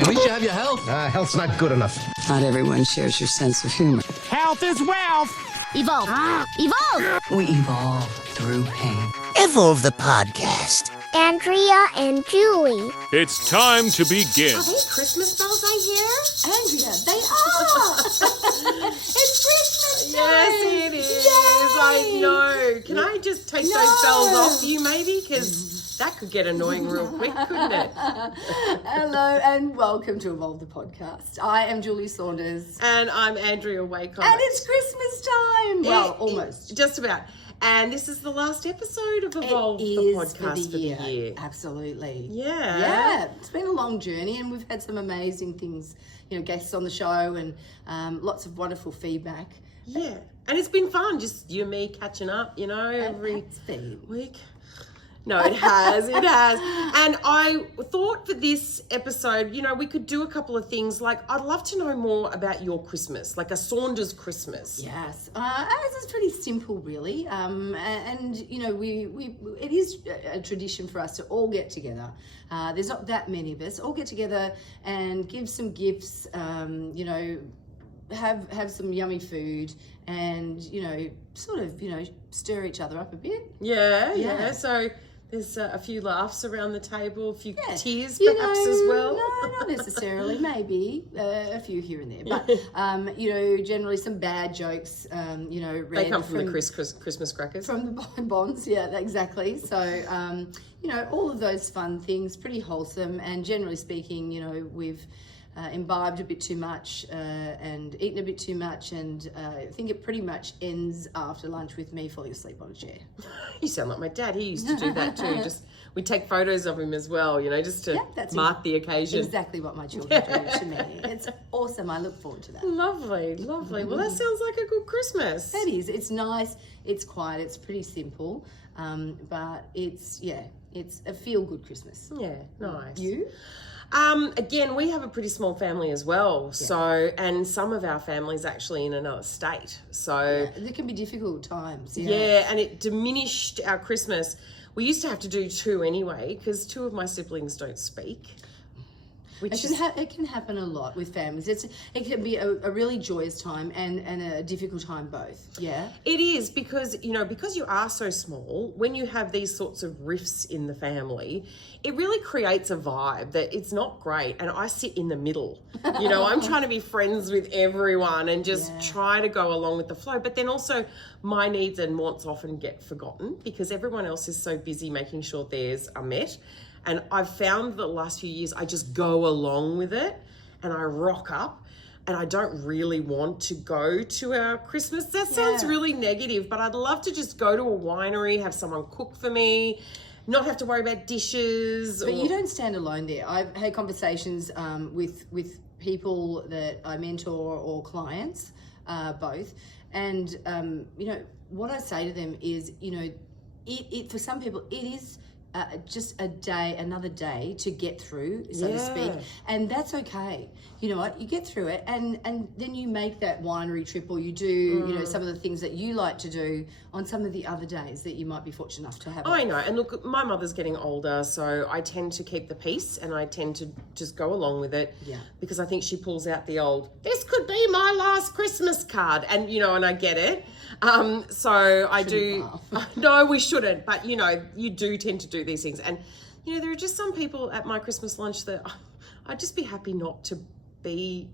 At least you have your health. Health's not good enough. Not everyone shares your sense of humor. Health is wealth. Evolve. Evolve. We evolve through pain. Evolv The Podcast. Andrea and Julie. It's time to begin. Are they Christmas bells I hear? Andrea, they are. It's Christmas time. Yes, it is. Yay. I know. Can I just take those bells off you, maybe? Because that could get annoying real quick, couldn't it? Hello and welcome to Evolv The Podcast. I am Julie Saunders. And I'm Andrea Waycott. And it's Christmas time. Well, almost. Just about. And this is the last episode of Evolv The Podcast for the year. Absolutely. Yeah. Yeah. It's been a long journey and we've had some amazing things, guests on the show and lots of wonderful feedback. Yeah. And it's been fun, just you and me catching up, every week. No, it has. It has. And I thought for this episode, we could do a couple of things. Like, I'd love to know more about your Christmas, like a Saunders Christmas. Yes. It's pretty simple, really. It is a tradition for us to all get together. There's not that many of us. All get together and give some gifts, have some yummy food and, stir each other up a bit. Yeah. So there's a few laughs around the table, a few tears perhaps as well. No, not necessarily. Maybe a few here and there. But, generally some bad jokes, They come from the Christmas crackers. From the bonbons, yeah, exactly. So, all of those fun things, pretty wholesome. And generally speaking, we've imbibed a bit too much and eaten a bit too much, and I think it pretty much ends after lunch with me falling asleep on a chair. You sound like my dad. He used to do that too. We take photos of him as well, just to mark the occasion. Exactly what my children do to me. It's awesome. I look forward to that. Lovely. Well, that sounds like a good Christmas. It is. It's nice. It's quiet. It's pretty simple. But it's a feel-good Christmas. Yeah, nice. You? Again, we have a pretty small family as well. So, and some of our families actually in another state. So there can be difficult times. Yeah, and it diminished our Christmas. We used to have to do two anyway because two of my siblings don't speak. It can happen a lot with families. It can be a really joyous time and a difficult time both. Yeah. It is because you are so small, when you have these sorts of rifts in the family, it really creates a vibe that it's not great. And I sit in the middle. I'm trying to be friends with everyone and just try to go along with the flow. But then also my needs and wants often get forgotten because everyone else is so busy making sure theirs are met. And I've found the last few years, I just go along with it and I rock up and I don't really want to go to our Christmas. That sounds really negative, but I'd love to just go to a winery, have someone cook for me, not have to worry about dishes. But you don't stand alone there. I've had conversations with people that I mentor or clients, both. And, what I say to them is, it for some people, it is just another day to get through, so to speak, and that's okay. You know what? You get through it, and then you make that winery trip, or you do, some of the things that you like to do on some of the other days that you might be fortunate enough to have. I know, and look, my mother's getting older, so I tend to keep the peace, and I tend to just go along with it, because I think she pulls out the old, this could be my last Christmas card, and and I get it. So I do. No, we shouldn't, but you do tend to do these things, and there are just some people at my Christmas lunch that I'd just be happy not to be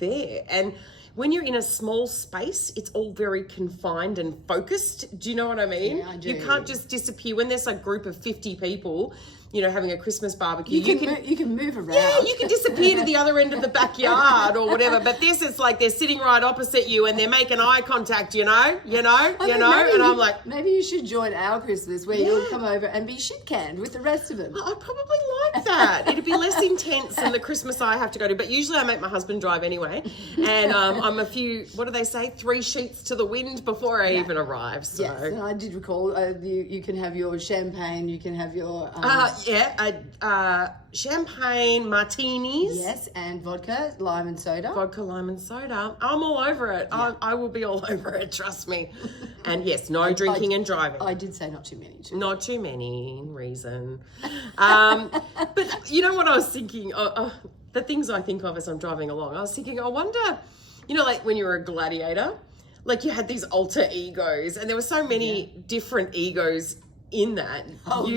there. And when you're in a small space, it's all very confined and focused. Do you know what I mean? Yeah, I do. You can't just disappear when there's a group of 50 people, having a Christmas barbecue. You can move around. Yeah, you can disappear to the other end of the backyard or whatever. But this is like they're sitting right opposite you and they're making eye contact, and I'm like, maybe you should join our Christmas where you'll come over and be shit canned with the rest of them. I'd probably like that. It'd be less intense than the Christmas I have to go to. But usually I make my husband drive anyway, and I'm a few. What do they say? 3 sheets to the wind before I even arrive. So. Yes, and I did recall you can have your champagne, you can have your champagne martinis. Yes, and vodka, lime and soda. I'm all over it. Yeah. I will be all over it, trust me. And yes, no drinking and driving. I did say not too many. Not too many, reason. But you know what I was thinking? The things I think of as I'm driving along. I was thinking, I wonder, you know, like when you were a gladiator, like you had these alter egos, and there were so many different egos in that.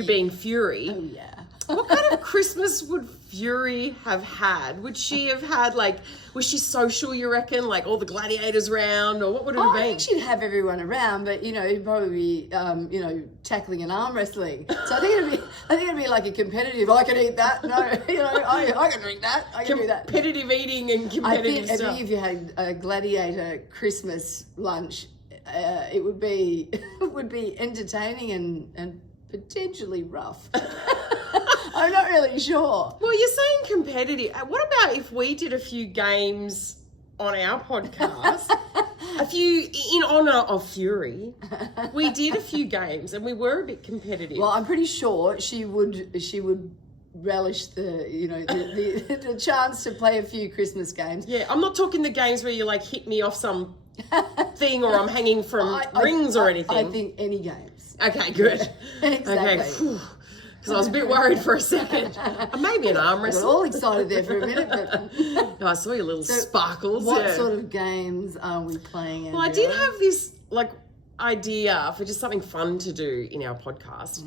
Being Fury. Oh, yeah. What kind of Christmas would Fury have had? Would she have had, like, was she social, you reckon? Like all the gladiators round, or what would it have been? I think she'd have everyone around, but, you know, it'd probably be, you know, tackling and arm wrestling. So I think it'd be like a competitive, I can eat that. No, you know, I can drink that. I can do that. Competitive eating and competitive stuff. I think if you had a gladiator Christmas lunch, it would be entertaining and potentially rough. I'm not really sure. Well, you're saying competitive. What about if we did a few games on our podcast? In honour of Fury, we did a few games and we were a bit competitive. Well, I'm pretty sure she would relish the chance to play a few Christmas games. Yeah, I'm not talking the games where you like hit me off some thing or I'm hanging from rings or anything. I think any games. Okay, good. Yeah, exactly. Okay. Because I was a bit worried for a second. Maybe an arm I got wrestle. all excited there for a minute, but I saw your little sparkles. What sort of games are we playing? Well, I did have this idea for just something fun to do in our podcast.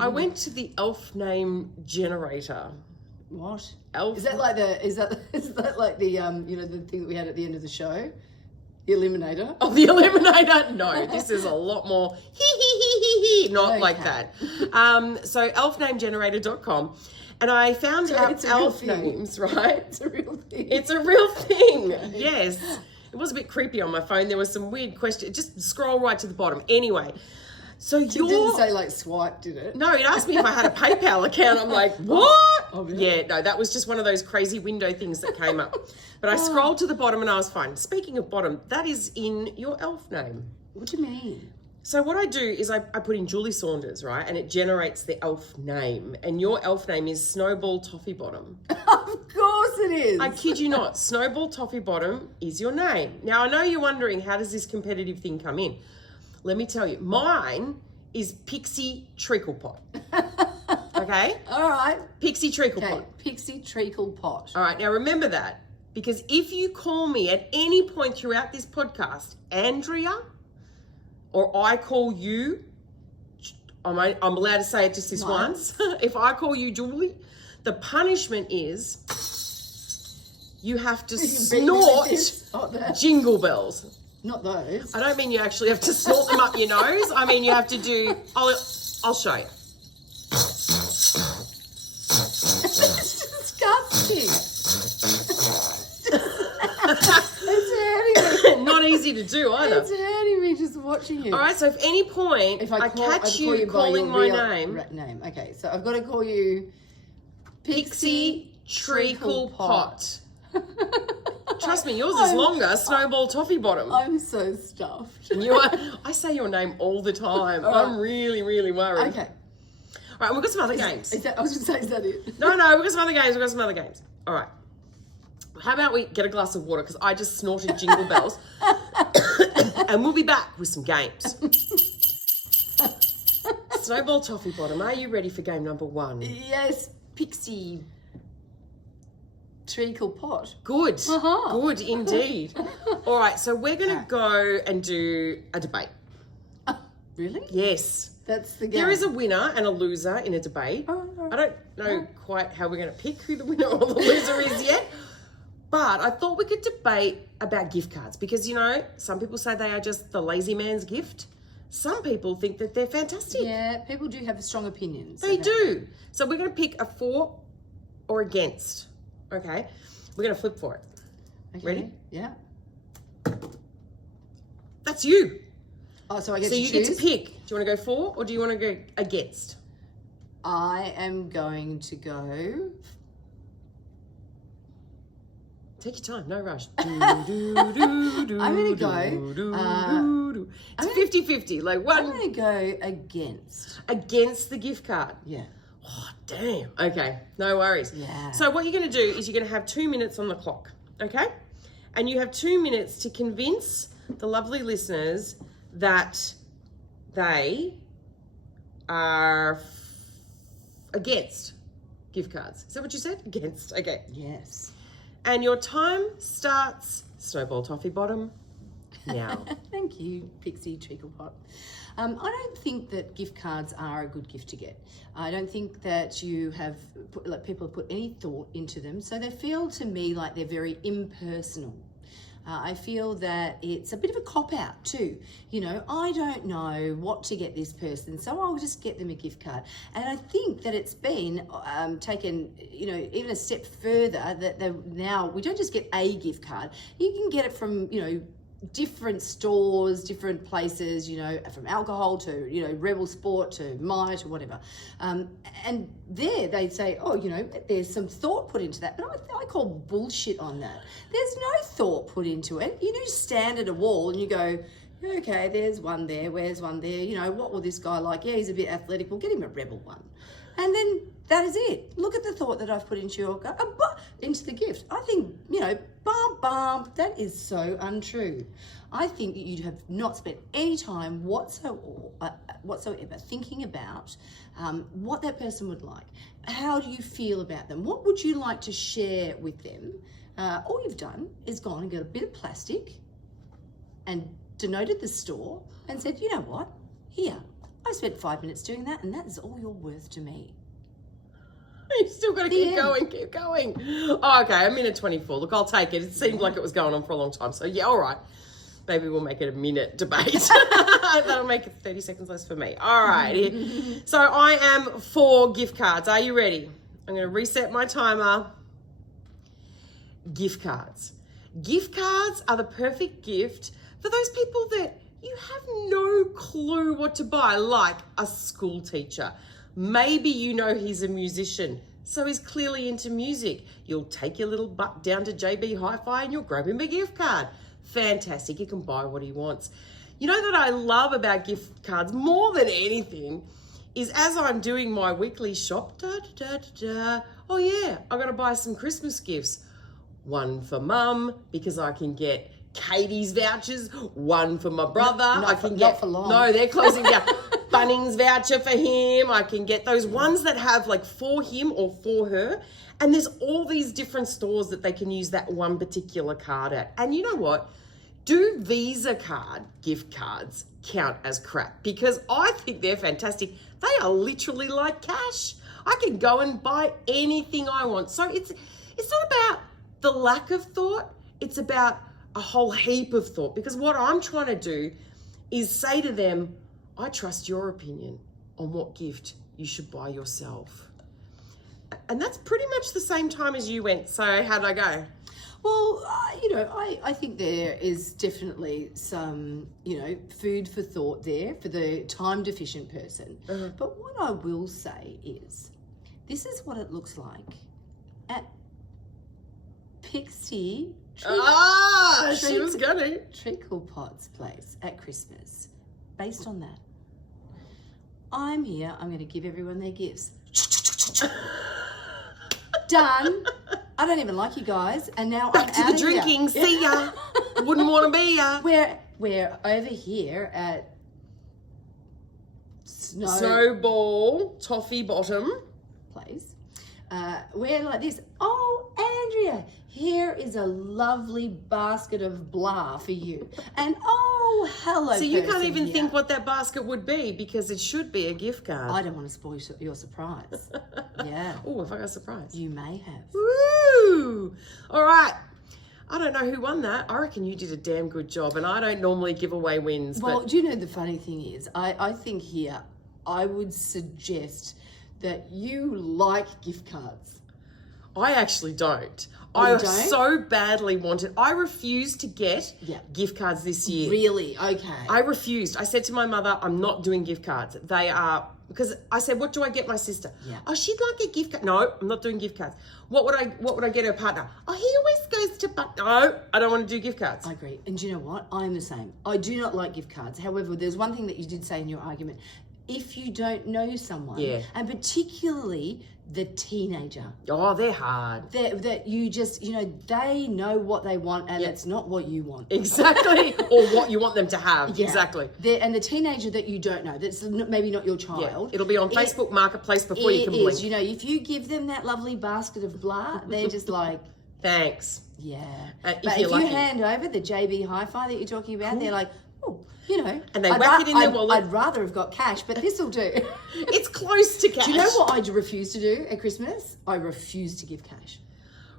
I went to the elf name generator. What? Elf. Is that like the you know, the thing that we had at the end of the show? The Eliminator? Oh, the Eliminator? No, this is a lot more not like that. So elfnamegenerator.com, and I found out elf names, right? It's a real thing. It's a real thing, yes. It was a bit creepy on my phone. There was some weird questions. Just scroll right to the bottom. Anyway, so It didn't say like swipe, did it? No, it asked me if I had a PayPal account. I'm like, what? Oh, really? Yeah, no, that was just one of those crazy window things that came up. But I scrolled to the bottom and I was fine. Speaking of bottom, that is in your elf name. What do you mean? So what I do is I put in Julie Saunders, right? And it generates the elf name. And your elf name is Snowball Toffee Bottom. Of course it is. I kid you not. Snowball Toffee Bottom is your name. Now, I know you're wondering, how does this competitive thing come in? Let me tell you. Mine is Pixie Treacle Pot. Okay? All right. Pixie Treacle Pot. Pixie Treacle Pot. All right. Now, remember that. Because if you call me at any point throughout this podcast, Andrea, or I call you, I'm allowed to say it just this once. If I call you Julie, the punishment is you have to snort jingle bells. Not those. I don't mean you actually have to snort them up your nose. I mean you have to do, I'll show you. It's disgusting. It's hurting me. Not easy to do either. It's hurting me just watching you. All right, so if any point I catch you calling my name. Okay, so I've got to call you Pixie Treacle Pot. Trust me, yours is longer. Snowball Toffee Bottom. I'm so stuffed. I say your name all the time. I'm really, really worried. Okay. All right, we've got some other games. I was just saying, is that it? No, we've got some other games. All right. How about we get a glass of water, because I just snorted jingle bells. And we'll be back with some games. Snowball Toffee Bottom, are you ready for game number 1? Yes, Pixie Treacle Pot. Good. Good indeed. All right, so we're going to go and do a debate. Really? Yes. That's the game. There is a winner and a loser in a debate. I don't know quite how we're going to pick who the winner or the loser is yet. But I thought we could debate about gift cards because, you know, some people say they are just the lazy man's gift. Some people think that they're fantastic. Yeah, people do have strong opinions. They do. So we're going to pick a for or against. Okay? We're going to flip for it. Okay. Ready? Yeah. That's you. Oh, so I get so to you choose? get to pick. Do you want to go for or do you want to go against? I am going to go... Take your time, no rush. I'm going to go... It's 50-50. Like one. I'm going to go against. Against the gift card. Yeah. Oh, damn. Okay, no worries. Yeah. So what you're going to do is you're going to have 2 minutes on the clock, okay? And you have 2 minutes to convince the lovely listeners that they are against gift cards. Is that what you said? Against. Okay. Yes. And your time starts, Snowball Toffee Bottom, now. Thank you, Pixie Treaclepot. I don't think that gift cards are a good gift to get. I don't think that people have put any thought into them. So they feel to me like they're very impersonal. I feel that it's a bit of a cop-out too. You know, I don't know what to get this person, so I'll just get them a gift card. And I think that it's been taken, you know, even a step further, that now we don't just get a gift card. You can get it from, you know, different stores, different places, you know, from alcohol to, you know, Rebel Sport to Might or whatever. And there they say, oh, you know, there's some thought put into that. But I call bullshit on that. There's no thought put into it. You just stand at a wall and you go, okay, there's one there, where's one there? You know, what will this guy like? Yeah, he's a bit athletic. We'll get him a Rebel one. And then that is it. Look at the thought that I've put into into the gift. I think, you know, that is so untrue. I think that you have not spent any time whatsoever thinking about what that person would like. How do you feel about them? What would you like to share with them? All you've done is gone and got a bit of plastic and denoted the store and said, you know what, here, I spent 5 minutes doing that and that is all you're worth to me. You've still got to keep going. Oh, okay, 1:24. Look, I'll take it. It seemed like it was going on for a long time. So, yeah, all right. Maybe we'll make it a minute debate. That'll make it 30 seconds less for me. All right. So I am for gift cards. Are you ready? I'm going to reset my timer. Gift cards. Gift cards are the perfect gift for those people that you have no clue what to buy, like a school teacher. Maybe you know he's a musician, so he's clearly into music. You'll take your little butt down to JB Hi-Fi and you'll grab him a gift card. Fantastic, he can buy what he wants. You know that I love about gift cards more than anything is as I'm doing my weekly shop, oh yeah, I've got to buy some Christmas gifts. One for mum, because I can get Katie's vouchers. One for my brother. Not for long. No, they're closing down. Bunnings voucher for him. I can get those ones that have like for him or for her. And there's all these different stores that they can use that one particular card at. And you know what? Do Visa card gift cards count as crap? Because I think they're fantastic. They are literally like cash. I can go and buy anything I want. So it's not about the lack of thought. It's about a whole heap of thought. Because what I'm trying to do is say to them, I trust your opinion on what gift you should buy yourself. And that's pretty much the same time as you went. So how'd I go? Well, you know, I think there is definitely some, you know, food for thought there for the time deficient person. Uh-huh. But what I will say is, this is what it looks like at Pixie she was gonna Treaclepot's place at Christmas. Based on that, I'm here. I'm going to give everyone their gifts. Done. I don't even like you guys, and now back I'm to out the of drinking. Here. See ya. Wouldn't want to be ya. We're over here at Snowball Toffee Bottom place. We're like this. Oh, Andrea, here is a lovely basket of blah for you. And oh, hello. So you can't person even here. think what that basket would be because it should be a gift card. I don't want to spoil your surprise. Yeah. Oh, if I got a surprise. You may have. Woo! All right. I don't know who won that. I reckon you did a damn good job, and I don't normally give away wins. Well, but do you know the funny thing is, I think here I would suggest that you like gift cards. I actually don't. Oh, I you don't? so badly wanted. I refused to get gift cards this year. Really? Okay. I refused. I said to my mother, I'm not doing gift cards. They are, because I said, what do I get my sister? Yeah. Oh, she'd like a gift card. No, I'm not doing gift cards. What would I get her partner? Oh, he always goes to, no, I don't want to do gift cards. I agree. And do you know what? I'm the same. I do not like gift cards. However, there's one thing that you did say in your argument. if you don't know someone, Yeah. and particularly the teenager. Oh, they're hard. That you just, they know what they want and it's not what you want. Exactly. Or what you want them to have. Yeah. Exactly. And the teenager that you don't know, that's maybe not your child. It'll be on Facebook Marketplace before you can blink. If you give them that lovely basket of blah, they're just like, thanks. yeah. If But you're if lucky. you hand over the JB Hi-Fi that you're talking about, they're like, oh, And they whack it in their wallet. I'd rather have got cash, but this will do. It's close to cash. Do you know what I refuse to do at Christmas? I refuse to give cash.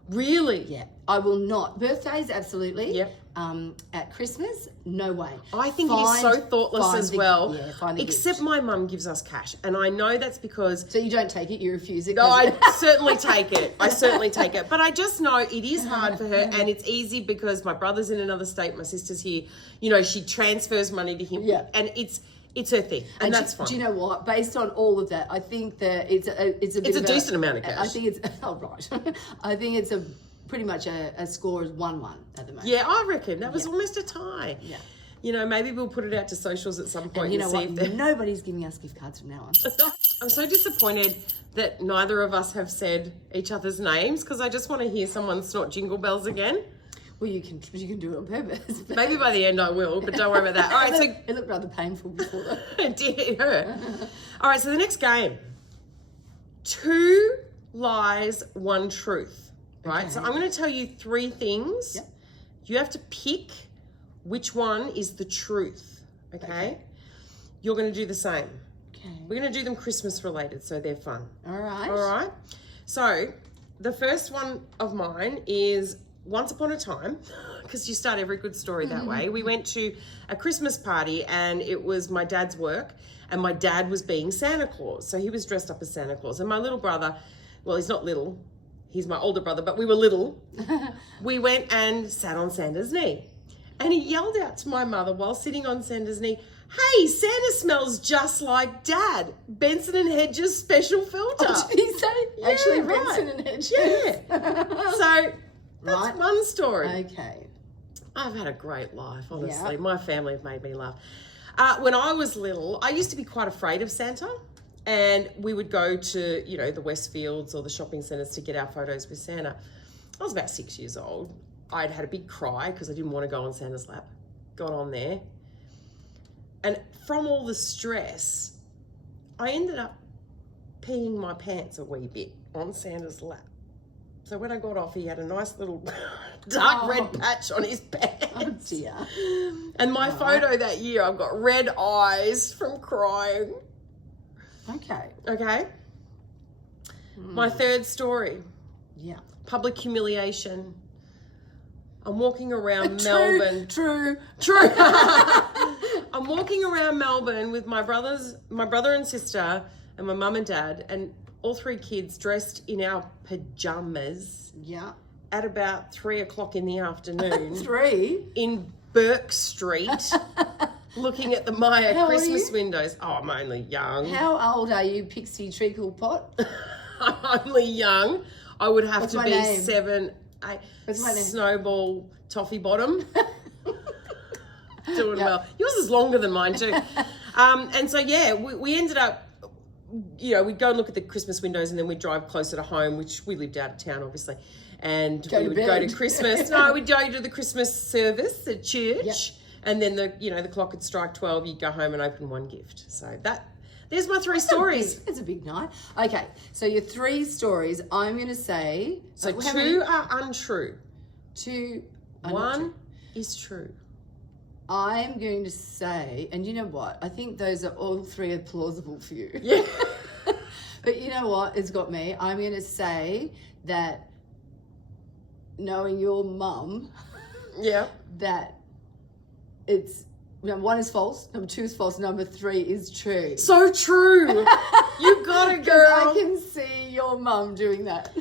Really? Yeah, I will not. Birthdays, absolutely. Yep. At Christmas, no way. I think it is so thoughtless as well. Yeah, find the Except gift. my mum gives us cash. And I know that's because... So you don't take it, you refuse it? No, I certainly take it. But I just know it is hard for her, and it's easy because my brother's in another state, my sister's here. She transfers money to him. Yeah. And it's her thing. And that's fine. Do you know what? Based on all of that, I think that it's a decent amount of cash. I think it's right. I think it's pretty much a score is 1-1 at the moment. Yeah, I reckon. That was almost a tie. Yeah. Maybe we'll put it out to socials at some point And and see if they're... nobody's giving us gift cards from now on. I'm so disappointed that neither of us have said each other's names because I just want to hear someone snort jingle bells again. Well, you can do it on purpose. But Maybe by the end I will, but don't worry about that. All right, so it looked rather painful before that. it did hurt. All right, so the next game. 2 lies, 1 truth. Right? Okay. So I'm going to tell you 3 things. Yep. You have to pick which one is the truth. Okay? You're going to do the same. Okay. We're going to do them Christmas related, so they're fun. All right. All right. So the first one of mine is once upon a time, because you start every good story that way. We went to a Christmas party and it was my dad's work and my dad was being Santa Claus. So he was dressed up as Santa Claus. And my little brother, well, he's not little. He's my older brother, but we were little. We went and sat on Santa's knee. And he yelled out to my mother while sitting on Santa's knee, "Hey, Santa smells just like Dad. Benson and Hedges special filter." Oh, did he say? Yeah, Actually, right. Benson and Hedges. Yeah. So that's Right. one story. Okay. I've had a great life, honestly. Yeah. My family have made me laugh. When I was little, I used to be quite afraid of Santa. And we would go to, the Westfields or the shopping centres to get our photos with Santa. I was about 6 years old. I'd had a big cry because I didn't want to go on Santa's lap. Got on there. And from all the stress, I ended up peeing my pants a wee bit on Santa's lap. So when I got off, he had a nice little dark red patch on his pants. Oh, dear. And my photo that year, I've got red eyes from crying. Okay. Okay? My third story, Yeah. public humiliation. I'm walking around Melbourne. True. I'm walking around Melbourne with my brother and sister, and my mum and dad, and all 3 kids dressed in our pajamas Yeah. at about 3:00 in the afternoon 3. in Burke Street, looking at the Maya How old are Christmas you? windows. Oh, I'm only young. How old are you, Pixie Treacle Pot? I'm only young. I would have What's to my be name? 7, 8. What's my name? Snowball Toffee Bottom. Doing Yep. well. Yours is longer than mine too. And so, yeah, we ended up, we'd go and look at the Christmas windows and then we'd drive closer to home, which we lived out of town, obviously. And Go we to would go bed. to Christmas. No, we'd go to the Christmas service at church. Yep. And then the clock would strike 12, you'd go home and open 1 gift. So there's my 3 stories. It's a big night. Okay, so your 3 stories, I'm going to say... So how 2 many? are untrue. 2 are not 1 true. is true. I'm going to say, and you know what? I think those are all 3 are plausible for you. Yeah. But you know what? It's got me. I'm going to say that knowing your mum, Yeah. that it's... Number 1 is false, number 2 is false, number 3 is true. So true. You got it, Because I girl. can see your mum doing that.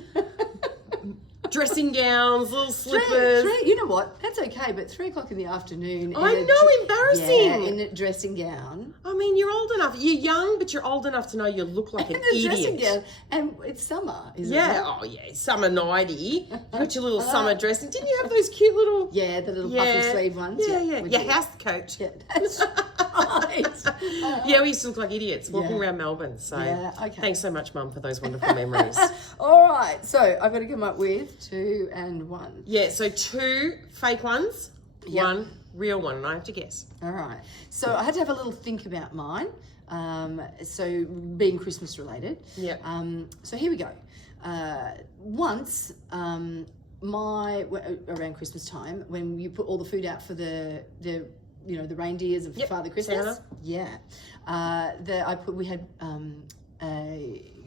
Dressing gowns, little slippers. 3, you know what? That's okay, but 3:00 in the afternoon. I in a know, embarrassing. Yeah, in a dressing gown. I mean, you're old enough. You're young, but you're old enough to know you look like an In a dressing idiot. gown. And it's summer, isn't it? Yeah. Oh, yeah. Summer nighty. You got your little summer dress. And didn't you have those cute little... Yeah, the little puffy sleeve ones. Yeah. we Your did. house coat. Yeah, that's right. Yeah, we used to look like idiots walking Yeah. around Melbourne. So Yeah, okay. thanks so much, Mum, for those wonderful memories. All right, so I've got to come up with 2 and 1. Yeah, so 2 fake ones, Yep. 1 real one, and I have to guess. All right. So I had to have a little think about mine. So being Christmas related. Yep. So here we go. Once, around Christmas time, when you put all the food out for the reindeers and for Yep, Father Christmas. Santa. Yeah. We had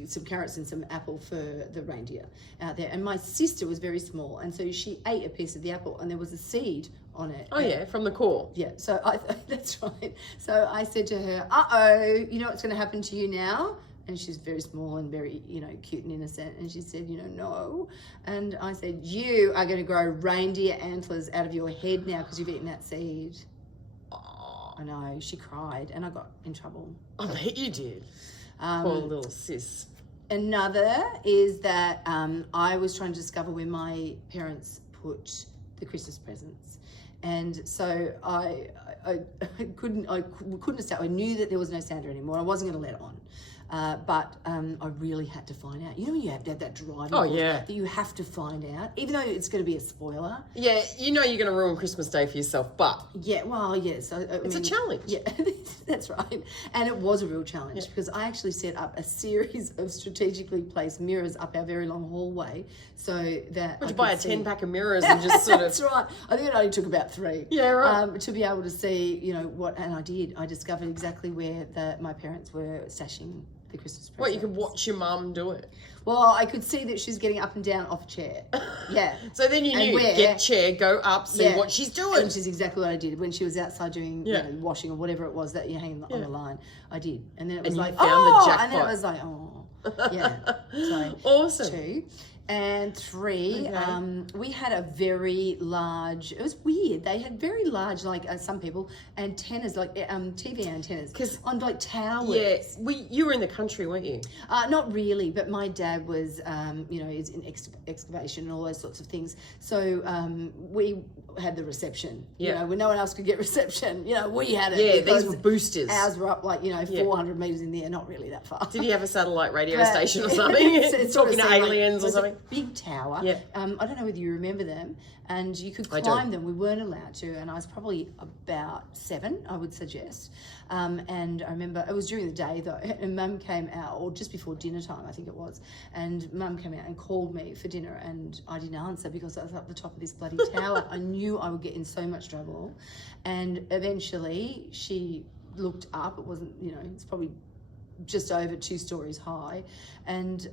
some carrots and some apple for the reindeer out there, and my sister was very small, and so she ate a piece of the apple, and there was a seed on it. Oh, yeah, from the core. Yeah, so that's right. So I said to her, uh-oh, you know what's going to happen to you now? And she's very small and very, cute and innocent. And she said, no. And I said, you are going to grow reindeer antlers out of your head now because you've eaten that seed. Oh, I know, she cried and I got in trouble. I bet you did. Poor little sis. Another is that I was trying to discover where my parents put the Christmas presents. And so I couldn't start. I knew that there was no Santa anymore. I wasn't going to let it on. But I really had to find out. You know when you have to have that driving force yeah. that you have to find out, even though it's going to be a spoiler. Yeah, you know you're going to ruin Christmas Day for yourself, but Yeah, well, yes. it's a challenge. Yeah, that's right. And it was a real challenge because I actually set up a series of strategically placed mirrors up our very long hallway so that Would I you buy a could see- 10-pack of mirrors and just sort of... That's right. I think it only took about 3. Yeah, right. To be able to see, what, and I did. I discovered exactly where my parents were stashing the Christmas presents. What, you could watch your mum do it? Well, I could see that she's getting up and down off a chair. Yeah. So then you And knew, where- get chair, go up, see Yeah. what she's doing. Which is exactly what I did when she was outside doing Yeah. washing or whatever it was that you hang on the line. I did, and then it was you like, found the oh, and then it jackpot. was like, oh, yeah. So Awesome. 2 and 3. Okay. We had a very large. It was weird. They had very large, like some people, antennas, like TV antennas, 'Cause- on like towers. Yeah, you were in the country, weren't you? Not really, but my dad was, is in excavation and all those sorts of things. So we had the reception, Yeah. when no one else could get reception, we had it. Yeah, these because were boosters. Ours were up like, 400 metres in the air, not really that far. Did you have a satellite radio But station or something? it sort of Talking to seemed like aliens it or was something? a big tower. Yeah. I don't know whether you remember them, and you could I do. climb them. We weren't allowed to, and I was probably about 7, I would suggest. And I remember it was during the day though, and Mum came out, or just before dinner time, I think it was, and Mum came out and called me for dinner, and I didn't answer because I was up the top of this bloody tower. I knew I would get in so much trouble, and eventually she looked up. It wasn't, it's probably just over 2 stories high, and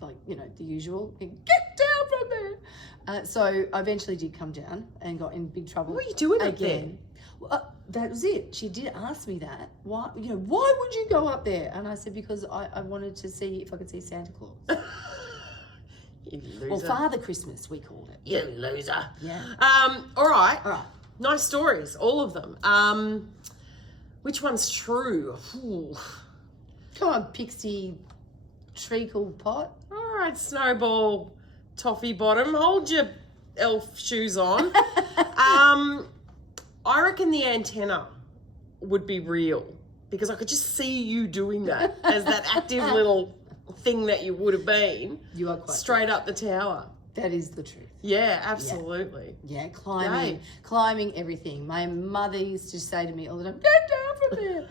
like the usual, get down from there. So I eventually did come down and got in big trouble. What were you doing up again? Well, that was it. She did ask me that. Why would you go up there? And I said because I wanted to see if I could see Santa Claus. You loser. Or Father Christmas, we called it. You loser. Yeah. All right. All right. Nice stories, all of them. Which one's true? Ooh. Come on, Pixie Treacle Pot. All right, Snowball Toffee Bottom, hold your elf shoes on. I reckon the antenna would be real because I could just see you doing that as that active little thing that you would have been. You are quite straight up the tower. That is the truth. Yeah, absolutely. Yeah, climbing everything. My mother used to say to me all the time, get down from there.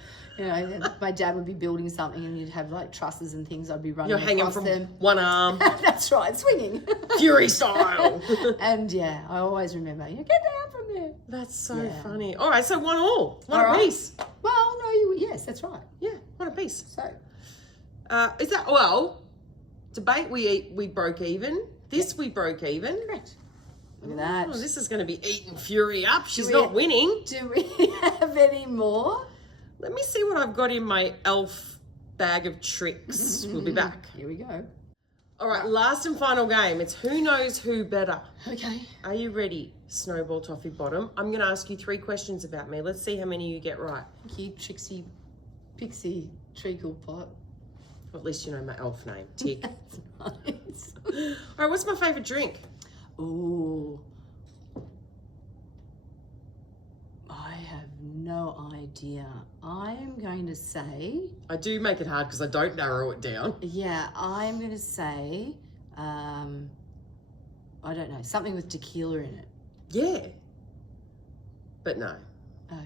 My dad would be building something and you'd have like trusses and things. I'd be running You're hanging across from them. one arm, That's right, swinging. Fury style. And yeah, I always remember, get down from there. That's so Yeah. funny. All right, so 1 all. One All right. apiece. Well, no, yes, that's right. Yeah, 1 apiece. So, Is that, debate we broke even. This we broke even. correct. Look at Oh, that. this is going to be eating Fury up. She's we- not winning. Do we have any more? Let me see what I've got in my elf bag of tricks. We'll be back. Here we go. All right, last and final game. It's who knows who better. Okay. Are you ready, Snowball Toffee Bottom? I'm going to ask you 3 questions about me. Let's see how many you get right. Thank you, Trixie Pixie Treacle Pot. Well, at least you know my elf name. Tick. That's nice. All right, what's my favourite drink? Ooh. I have no no idea. I'm going to say... I do make it hard because I don't narrow it down. Yeah, I'm going to say... I don't know. Something with tequila in it. Yeah. But no. Okay.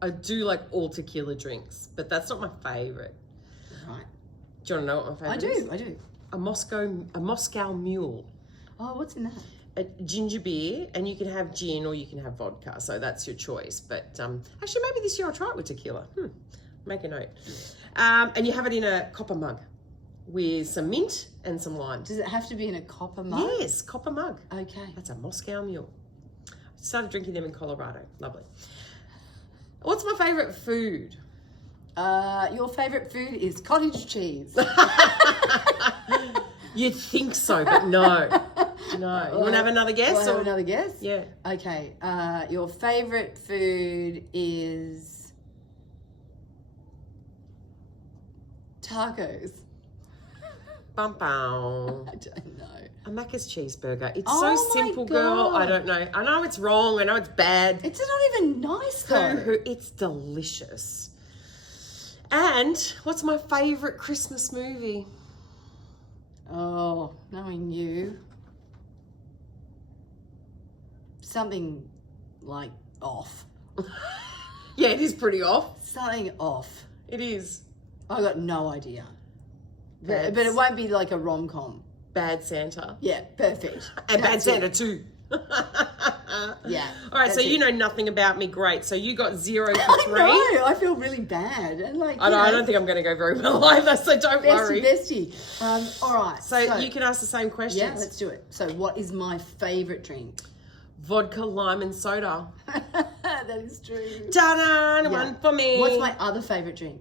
I do like all tequila drinks, but that's not my favourite. Right. Do you want to know what my favourite is? I do. A Moscow Mule. Oh, what's in that? A ginger beer, and you can have gin or you can have vodka, so that's your choice. But actually, maybe this year I'll try it with tequila. Make a note. And you have it in a copper mug with some mint and some lime. Does it have to be in a copper mug? Yes, copper mug. Okay. That's a Moscow Mule. Started drinking them in Colorado. Lovely. What's my favourite food? Your favourite food is cottage cheese. You'd think so, but no. No. You want to have another guess? Do I have another guess? Yeah. Okay. Your favourite food is tacos. Bum bum. I don't know. A Macca's cheeseburger. It's Oh so my simple, girl. God. I don't know. I know it's wrong. I know it's bad. It's not even nice though. It's delicious. And what's my favourite Christmas movie? Oh, knowing you. Something like off. Yeah, it is pretty off. Something off. It is. I got no idea. Bad- But it won't be like a rom-com. Bad Santa. Yeah, perfect. And Bad That's Santa it. too. Yeah. All right, that's so you it. know nothing about me. Great. So you got 0 for 3. I know. I feel really bad. And like, I know, I don't think I'm going to go very well either, so don't worry. bestie. All right. So you can ask the same questions. Yeah, let's do it. So what is my favourite drink? Vodka, lime and soda. That is true. Ta-da! Yeah. One for me. What's my other favourite drink?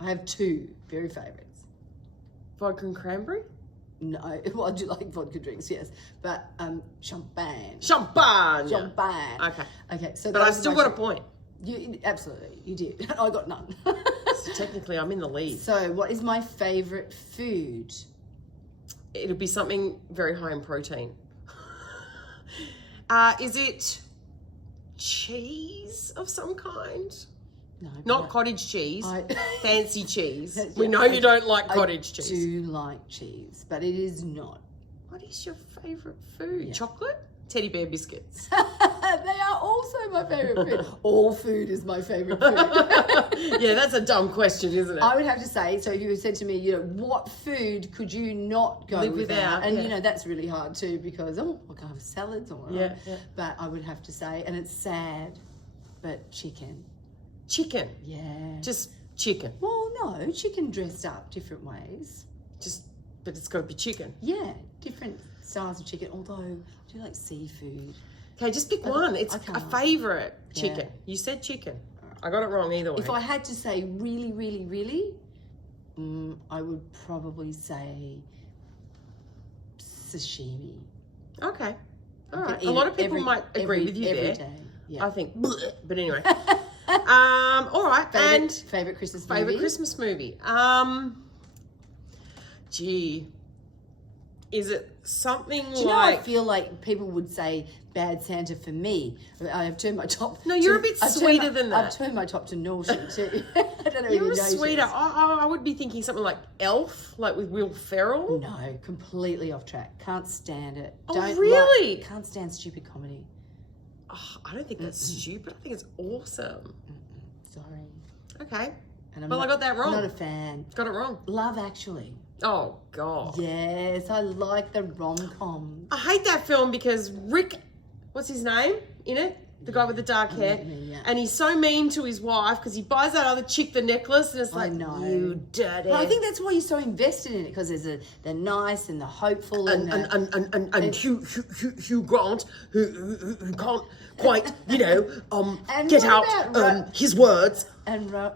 I have 2 very favourites. Vodka and cranberry? No, well, I do like vodka drinks, yes. But champagne. Champagne. Champagne. Okay. Okay, so But I those are still my got a two. point. Absolutely, you did. I got none. So technically, I'm in the lead. So what is my favourite food? It'll be something very high in protein. Is it cheese of some kind? No, Not cottage cheese. I- Fancy cheese. Yeah, We know you don't like cottage I cheese. do like cheese, but it is not. What is your favourite food? Yeah. Chocolate? Teddy bear biscuits. They are also my favourite food. All food is my favourite food. Yeah, that's a dumb question, isn't it? I would have to say, so if you said to me, what food could you not go Live without? without, And, yeah. that's really hard too because, I can't have salads or whatever. Yeah. But I would have to say, and it's sad, but chicken. Chicken. Yeah. Just chicken. Well, no, chicken dressed up different ways. But it's got to be chicken. Yeah, different styles of chicken, although I do like seafood. Okay, just pick one. It's I a can't. favourite Yeah. chicken. You said chicken. I got it wrong either way. If I had to say really, really, really, I would probably say sashimi. Okay. All I right. could A eat lot it of people might agree with you every there. day. Yeah. I think, bleh, but anyway. All right. And Favorite Christmas favourite movie? Christmas movie. Gee, is it something Do you know, I like? feel like people would say Bad Santa for me. I have turned my top. No, you're a bit sweeter than that. I've turned my top to naughty too. I don't know if You're you a noticed. sweeter. I would be thinking something like Elf, like with Will Ferrell. No, completely off track. Can't stand it. Oh, really? Can't stand stupid comedy. Oh, I don't think that's stupid. I think it's awesome. Sorry. Okay. And Well, I got that wrong. Not a fan. Got it wrong. Love Actually. Oh, God. Yes, I like the rom-com. I hate that film because Rick, what's his name in it? The guy with the dark hair. what you mean, yeah. And he's so mean to his wife because he buys that other chick the necklace and it's I like, know. you dirty. But I think that's why you're so invested in it because there's the nice and the hopeful and Hugh Grant who can't quite, And get what out about his words. I don't know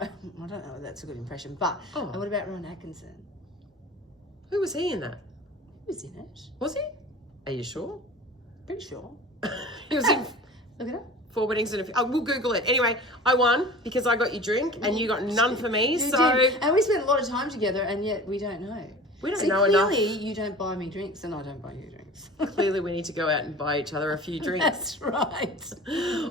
if that's a good impression, but and what about Ron Atkinson? Who was he in that? He was in it. Was he? Are you sure? Pretty sure. He was in Look it up. 4 Weddings and a... we'll Google it. Anyway, I won because I got you drink and you got none for me. You so did. And we spent a lot of time together and yet we don't know. We don't See, know clearly enough. you don't buy me drinks and I don't buy you drinks. Clearly, we need to go out and buy each other a few drinks. That's right.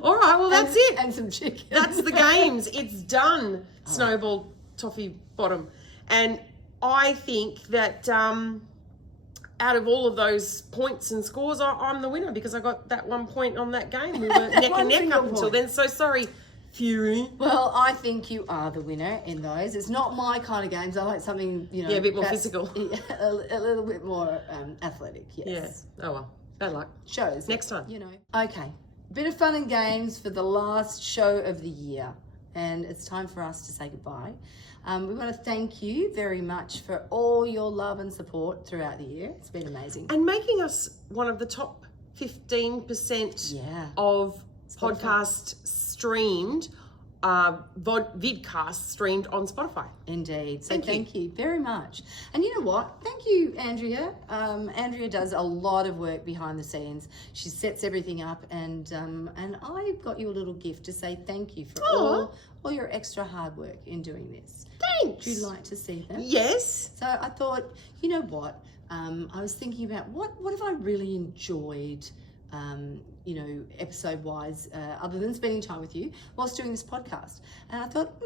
All right, well, that's it. And some chicken. That's the games. It's done, Snowball Toffee Bottom. And I think that out of all of those points and scores, I'm the winner because I got that 1 point on that game. We were neck and neck up until then. So sorry, Fury. Well, I think you are the winner in those. It's not my kind of games. I like something, Yeah, a bit more that's- physical. Yeah, a little bit more athletic, yes. Yeah. Oh, well. Bad luck. Shows. Next time. Okay. Bit of fun and games for the last show of the year. And it's time for us to say goodbye. We want to thank you very much for all your love and support throughout the year. It's been amazing. And making us one of the top 15% of podcast streamed, vidcast streamed on Spotify. Indeed. So Thank you. thank you very much. And you know what? Thank you, Andrea. Andrea does a lot of work behind the scenes. She sets everything up, and I got you a little gift to say thank you for all your extra hard work in doing this. Thanks. Would you like to see them? Yes. So I thought, you know what? I was thinking about what have I really enjoyed, episode-wise, other than spending time with you whilst doing this podcast. And I thought,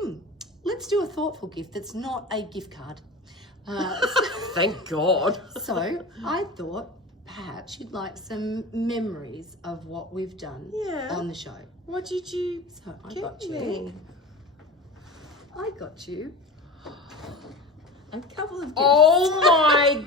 let's do a thoughtful gift that's not a gift card. Thank God. So I thought perhaps you'd like some memories of what we've done on the show. What did you So I get got me? you. I got you a couple of gifts. Oh my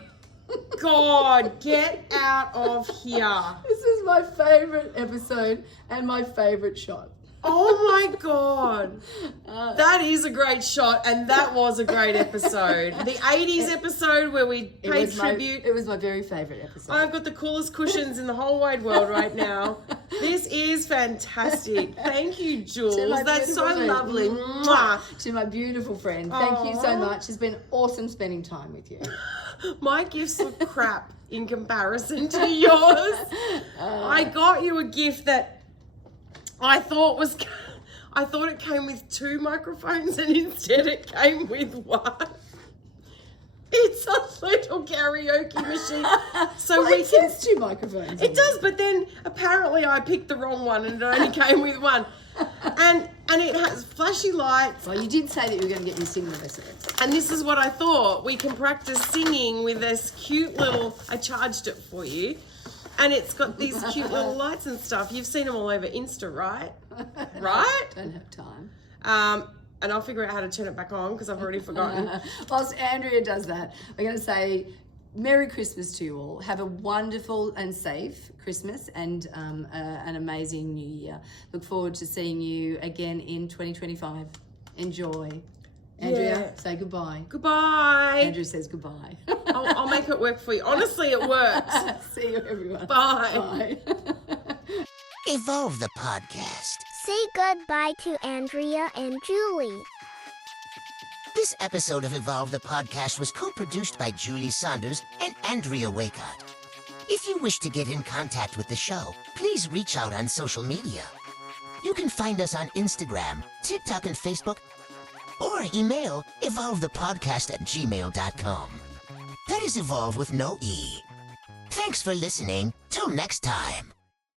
God, get out of here. This is my favourite episode and my favourite shot. Oh my God. That is a great shot, and that was a great episode. The 80s episode where we paid tribute. It was my very favourite episode. I've got the coolest cushions in the whole wide world right now. This is fantastic. Thank you, Jules. That's so beautiful friend. lovely. Mwah. To my beautiful friend. Thank you so much. It's been awesome spending time with you. My gifts look crap in comparison to yours. I got you a gift that I thought it came with 2 microphones, and instead it came with 1. It's a little karaoke machine. So Well, it says 2 microphones. It does, but then apparently I picked the wrong one and it only came with 1. And it has flashy lights. Well, you did say that you were going to get me singing the rest of it. And this is what I thought. We can practice singing with this cute little, I charged it for you. And it's got these cute little lights and stuff. You've seen them all over Insta, right? Right? Don't have time. And I'll figure out how to turn it back on because I've already forgotten. Whilst Andrea does that, we're going to say Merry Christmas to you all. Have a wonderful and safe Christmas and an amazing New Year. Look forward to seeing you again in 2025. Enjoy. Andrea, say goodbye. Goodbye. Andrea says goodbye. I'll make it work for you. Honestly, it works. See you, everyone. Bye. Bye. Evolve the Podcast. Say goodbye to Andrea and Julie. This episode of Evolve the Podcast was co-produced by Julie Saunders and Andrea Waycott. If you wish to get in contact with the show, please reach out on social media. You can find us on Instagram, TikTok, and Facebook, or email evolvethepodcast@gmail.com. That is Evolve with no E. Thanks for listening. Till next time.